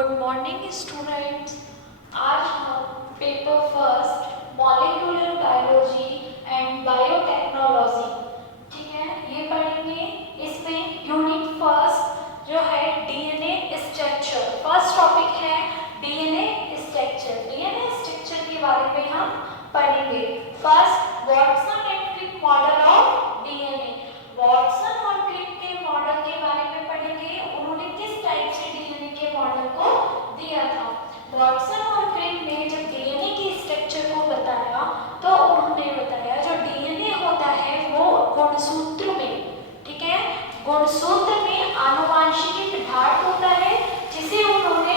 Good morning students. आज हम paper first molecular biology and biotechnology, ठीक है, ये पढ़ेंगे। इसमें यूनिट फर्स्ट जो है डीएनए स्ट्रक्चर, फर्स्ट टॉपिक है डीएनए स्ट्रक्चर। डीएनए स्ट्रक्चर के बारे में हम पढ़ेंगे। First Watson and Crick model of DNA. Watson और क्रिक के मॉडल के बारे में पढ़ेंगे। उन्होंने किस टाइप से डीएनए के मॉडल को दिया था। वाटसन और क्रिक ने जब डीएनए के स्ट्रक्चर को बताया तो उन्होंने बताया जो डीएनए होता है वो गुणसूत्र में, ठीक है, गुणसूत्र में आनुवांशिक पदार्थ होता है जिसे उन्होंने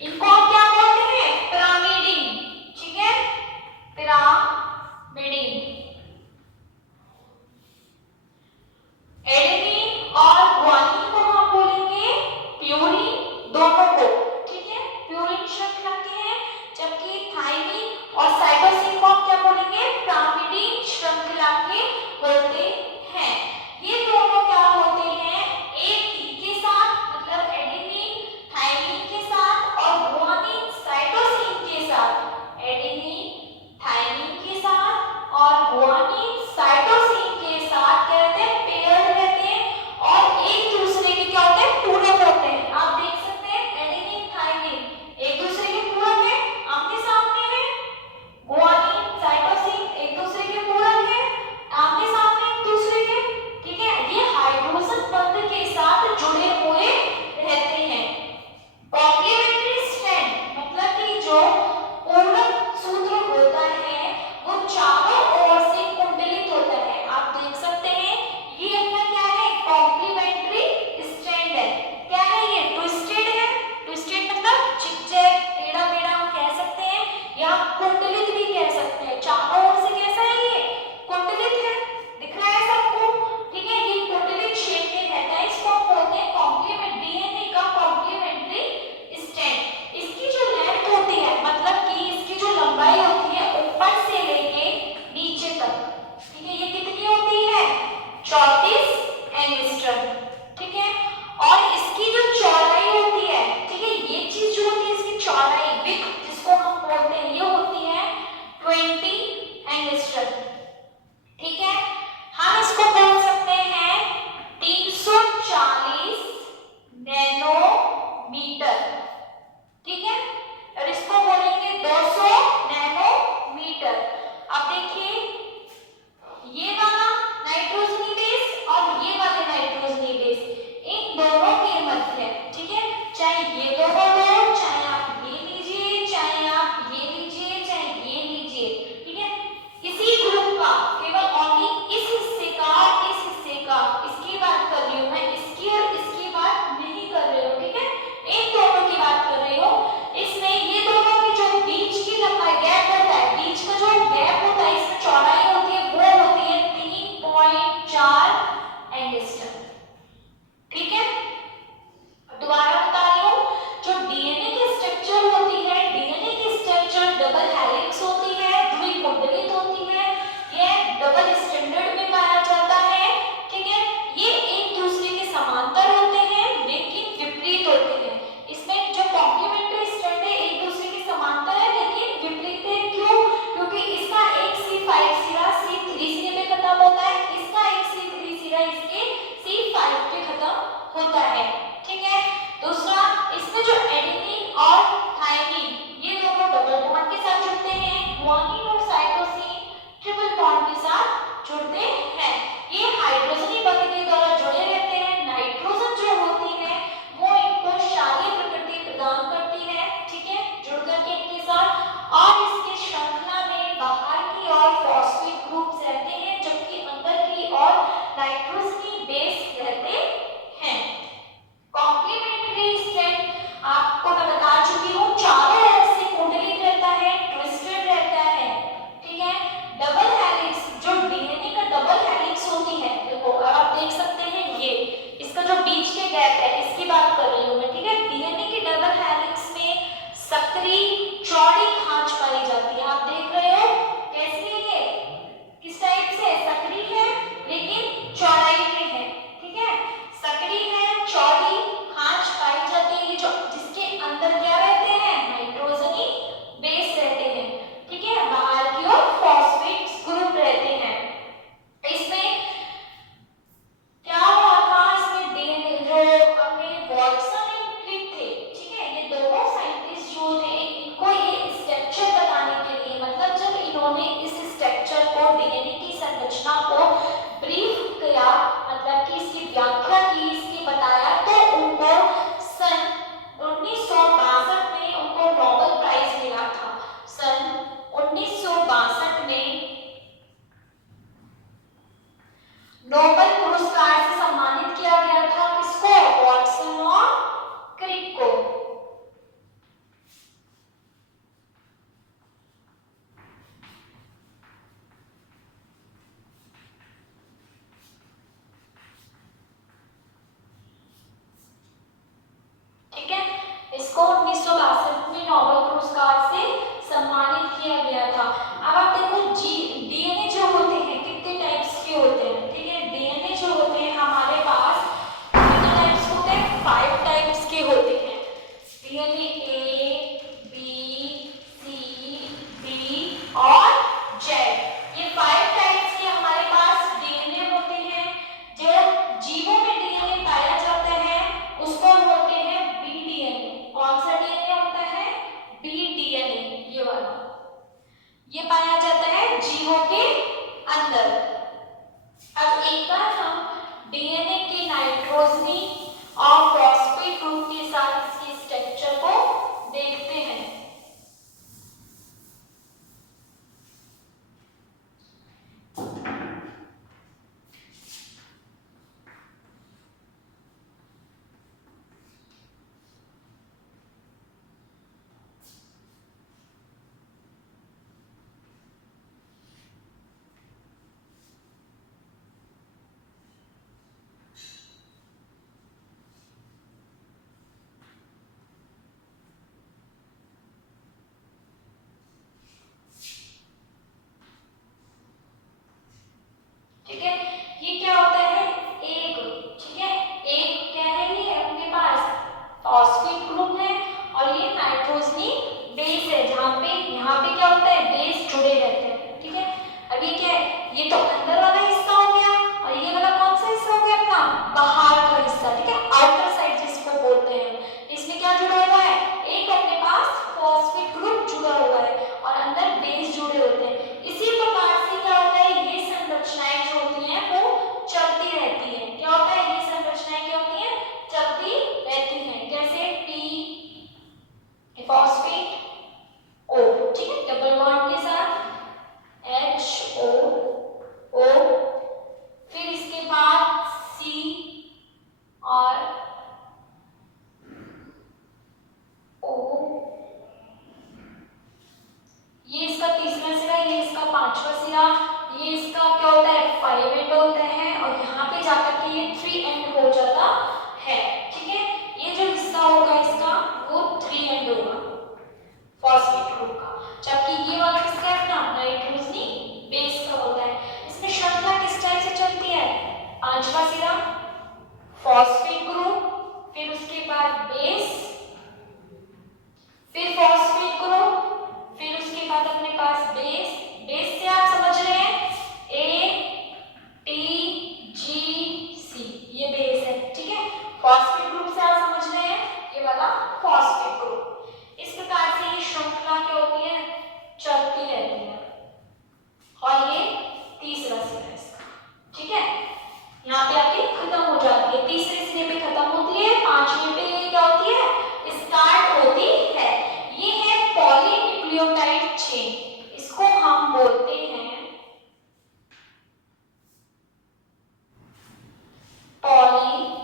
इनको हम क्या बोलते हैं? पिरामिडिन। ठीक है, पिरामिडिन। एडेनिन और ग्वानिन को हम बोलेंगे प्यूरिन, दोनों को। ठीक है, प्यूरिन श्रृंखला के हैं, जबकि थाइमिन और साइटोसिन को हम क्या बोलेंगे? पिरामिडिन श्रृंखला के होते हैं। ये दोनों क्या होते हैं? एक के साथ, मतलब एडेनिन थाइमिन के साथ और ग्वानिन साइटोसिन के साथ। एडेनिन थाइमिन के साथ और ग्वानिन साइटोसिन के साथ कहते हैं पेयर रहते हैं और एक दूसरे के क्या होते हैं? पूरक होते हैं। आप देख सकते हैं एडेनिन थाइमिन एक दूसरे के पूरक है, आमने सामने है। ग्वानिन साइटोसिन एक दूसरे के पूरक है, आमने सामने एक दूसरे के। ठीक है, ये हाइड्रोजन बंध के साथ जुड़े हुए रहते हैं। कॉम्प्लीमेंट्री स्ट्रैंड मतलब कि जो पूरक सूत्र होता है वो चारों ओर से कुंडलित होता है। आप देख सकते हैं ये अपना क्या है? कॉम्प्लीमेंट्री स्ट्रैंड है। क्या है ये? ट्विस्टेड है। ट्विस्टेड मतलब झिकझैक, टेढ़ा मेढ़ा हम कह सकते हैं, या कुंडलित भी कह सकते हैं। चारों ओर से कैसा है? ये कुंडलित है। दिख रहा है सबको? ठीक है, ये कुंडलित शेप में रहता है। इसको हम बोलते हैं कॉम्प्लीमेंट, डीएनए का कॉम्प्लीमेंट्री स्ट्रैंड। इसकी जो लेंथ होती है, मतलब कि इसकी जो लंबाई होती है ऊपर से लेके नीचे तक, ठीक है, ये कितनी होती है? 34 एंगस्ट्रम। ठीक है, और इसकी जो चौड़ाई होती है, ठीक है, ये चीज जो होती है इसकी चौड़ाई, विड्थ जिसको हम बोलते हैं, ये होती है 20 एंगस्ट्रम। ठीक है, हम इसको बोल सकते हैं 340 नैनोमीटर। ठीक है, और इसको बोलेंगे 200 नैनोमीटर। अब देखिए ये वाला नाइट्रोजनी बेस और ये वाले नाइट्रोजनी बेस, इन दोनों के मध्य, ठीक है, चाहे ये दोनों लो, चाहे आप ये लीजिए, चाहे आप ये लीजिए, चाहे ये लीजिए, ठीक है, इसी ग्रुप का केवल ओनली इस हिस्से का, इस हिस्से का, इसकी बात कर रही हूं मैं, इसकी और इसकी बात नहीं कर रही हूं। ठीक है, इन दोनों की बात कर रही हूं। इसमें ये दोनों की जो बीच की लंबाई गैप होता है, बीच का जो गैप होता है, इसमें चौड़ाई होती है, वो होती है 3.4 एंगस्ट्रम। ठीक है, दोबारा बता रही हूं, जो इसको 1962 में नोबेल पुरस्कार से सम्मानित किया गया था। अब आप देखो डीएनए जो होते हैं कितने टाइप्स के होते हैं, ठीक है। डीएनए जो होते हैं हमारे पास कितने टाइप्स होते हैं, 5 टाइप्स के होते हैं। डीएनए ए, बी, सी, डी और जेड, ये 5 टाइप्स के हमारे पास डीएनए होते हैं। जो जीवों में डीएनए पाया जाता है उसको बोलते हैं बी डीएनए। कौन सा डीएनए होता है, बी डीएनए, ये वाला, ये पाया जाता है जीवों के अंदर। अब एक बार हम डीएनए के नाइट्रोजनी और फॉस्फेट ग्रुप के साथ इसके स्ट्रक्चर को देखते हैं। ठीक है, ये क्या होता है, ए ग्रुप, ठीक है। एक क्या है, ये अपने पास फॉस्फेट ग्रुप है और ये नाइट्रोजनी बेस है, जहां पे यहाँ पे क्या होता है, बेस जुड़े रहते हैं, ठीक है। अब ये क्या है, ये तो अंदर वाला हिस्सा हो गया और ये वाला कौन सा हिस्सा हो गया, अपना बाहर का हिस्सा, ठीक है, आउटर साइड जिसको बोलते हैं। इसमें क्या जुड़ा हुआ है, एक अपने पास फॉस्फेट ग्रुप जुड़ा हुआ है और अंदर बेस जुड़े होते हैं। इसी प्रकार से क्या होता है, ये संरचनाएं जो होती हैं वो चलती रहती हैं। क्या होता है, ये संरचनाएं क्या होती हैं, चलती रहती हैं। जैसे पी फॉस्फेट ओ, ठीक है, डबल बॉन्ड के साथ एच ओ ओ, फिर इसके बाद सी और ओ, ये इसका तीसरा सिरा, ये इसका पांचवा सिरा, ये इसका क्या होता है, 5 एंड होता है और यहाँ पे जाकर के ये 3 एंड हो जाता है, ठीक है। ये जो हिस्सा होगा इसका वो 3 एंड होगा फॉस्फेट ग्रुप का, जबकि ये वाला किसका है, अपना नाइट्रोजनी बेस का होता है। इसमें श्रृंखला किस टाइप से चलती है, पांचवा सिरा फॉस्फेट ग्रुप, फिर उसके बाद बेस, फिर फॉस्फेट ग्रुप, फिर उसके बाद अपने पास बेस। बेस से आप समझ रहे हैं ए टी जी सी, ये बेस है, ठीक है। फॉस्फेट ग्रुप से आप समझ रहे हैं ये वाला फॉस्फेट ग्रुप। इस प्रकार से ये श्रृंखला क्या होती है, चलती रहती है। और ये तीसरा सिरा है इसका, ठीक है, यहाँ पे आके खत्म हो जाती है, तीसरे सिरे पे खत्म होती है, पांचवें पे ये क्या होती है, स्टार्ट होती है। ये है पॉलीन्यूक्लियोटाइड चेन, इसको हम बोलते हैं पॉलीन्यूक्लियोटाइड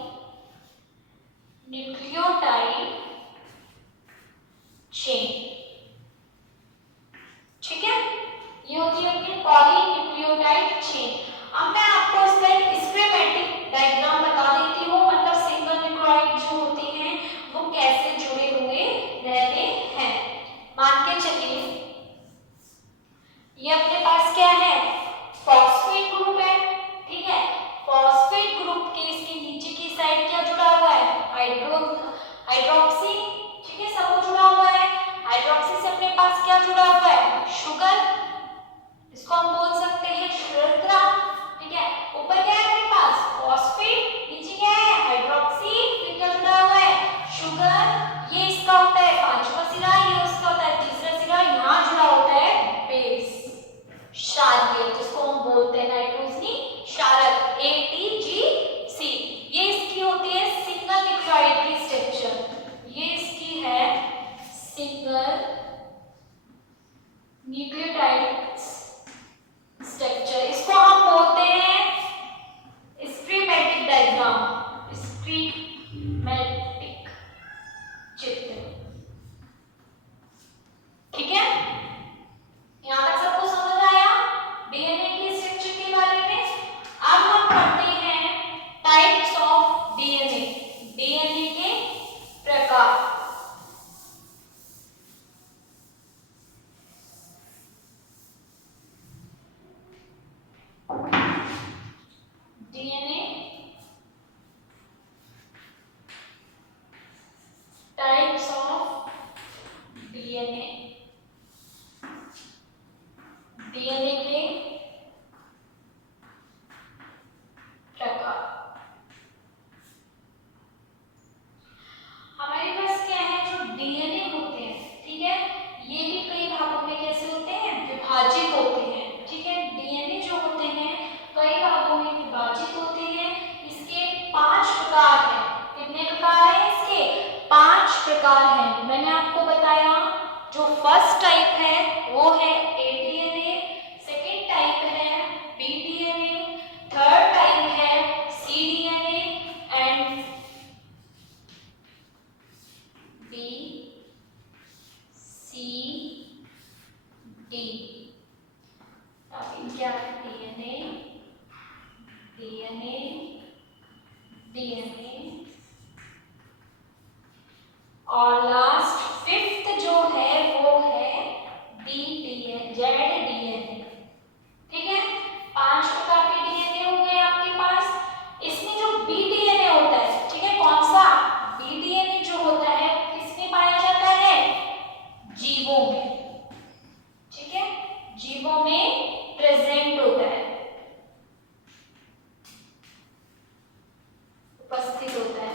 प्रकार हैं। मैंने आपको बताया जो फर्स्ट टाइप है वो है एडीएनए, सेकेंड टाइप है बीडीएनए, थर्ड टाइप है C DNA and B C D. क्या डीएनए, डीएनए, डीएनए और लास्ट फिफ्थ जो है वो है डीडीएन, जेड डीएनए। ठीक है, 5 प्रकार के डीएनए हो गए आपके पास। इसमें जो बीडीएनए होता है, ठीक है, कौन सा बीडीएनए जो होता है किसमें पाया जाता है? जीवों में। ठीक है, जीवों में प्रेजेंट होता है, उपस्थित होता है।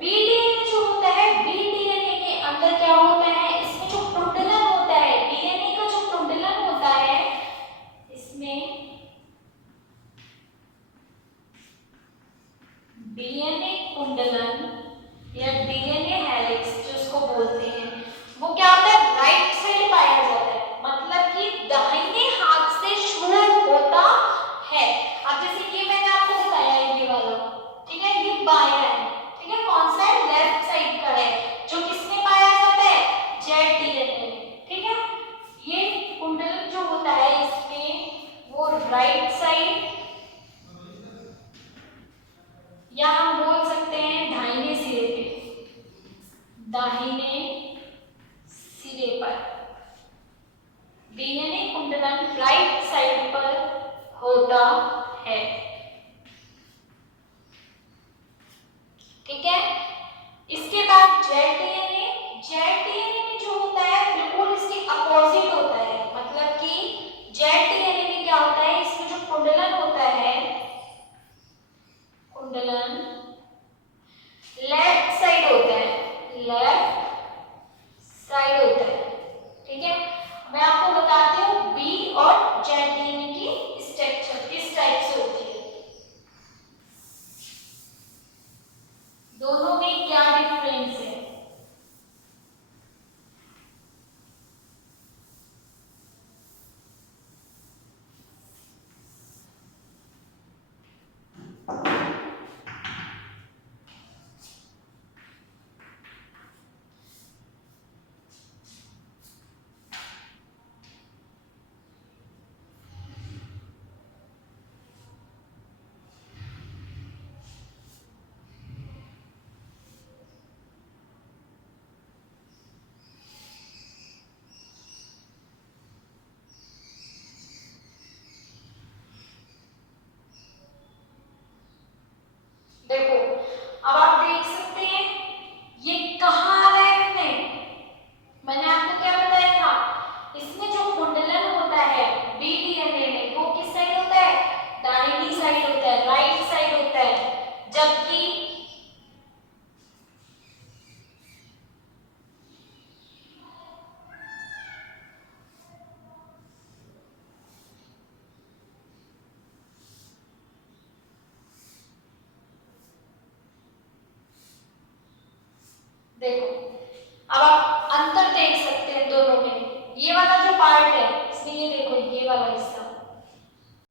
बीडीएनए जो होता है, बीडीएनए के अंदर क्या होता है? इसमें जो कुंडलन होता है, डीएनए का जो कुंडलन होता है, इसमें डीएनए कुंडलन या डीएनए हेलिक्स जिसको बोलते हैं, वो क्या होता है? राइट साइड पाया जाता है, मतलब कि दाहिने हाथ से शुरू होता है। अब जैसे ये मैंने आपको बताया ये वाला, ठीक है, ये बायां है, ठीक है, कौन सा है? लेफ्ट साइड का है, जो किसमें पाया जाता है? जेड डीएनए में। ठीक है, ये कुंडलन जो होता है इसमें वो राइट साइड या हम बोल सकते हैं दाहिने सिरे पे, दाहिने सिरे पर डीएनए कुंडलन राइट साइड पर होता है। ठीक है, इसके बाद जेड डीएनए, जेड डीएनए में जो होता है बिल्कुल इसके अपोजिट होता है, मतलब कि जेड डीएनए में क्या होता है? इसमें जो कुंडलन होता है, कुंडलन लेफ्ट साइड होता है, लेफ्ट साइड होता है। ठीक है, मैं आपको बताती हूँ बी और जेड डीएनए की स्ट्रक्चर किस टाइप से होती है, दोनों में क्या डिफरेंस है। देखो, अब आप देख सकते हैं ये कहाँ आ रहा है इसमें। मैंने आपको क्या बताया था? इसमें जो कुंडलन होता है बीडीएनए में वो किस साइड होता है? दाहिनी साइड होता है, राइट साइड होता है। जबकि देखो, अब आप अंतर देख सकते हैं दोनों में। ये वाला जो पार्ट है इसमें, ये देखो ये वाला हिस्सा,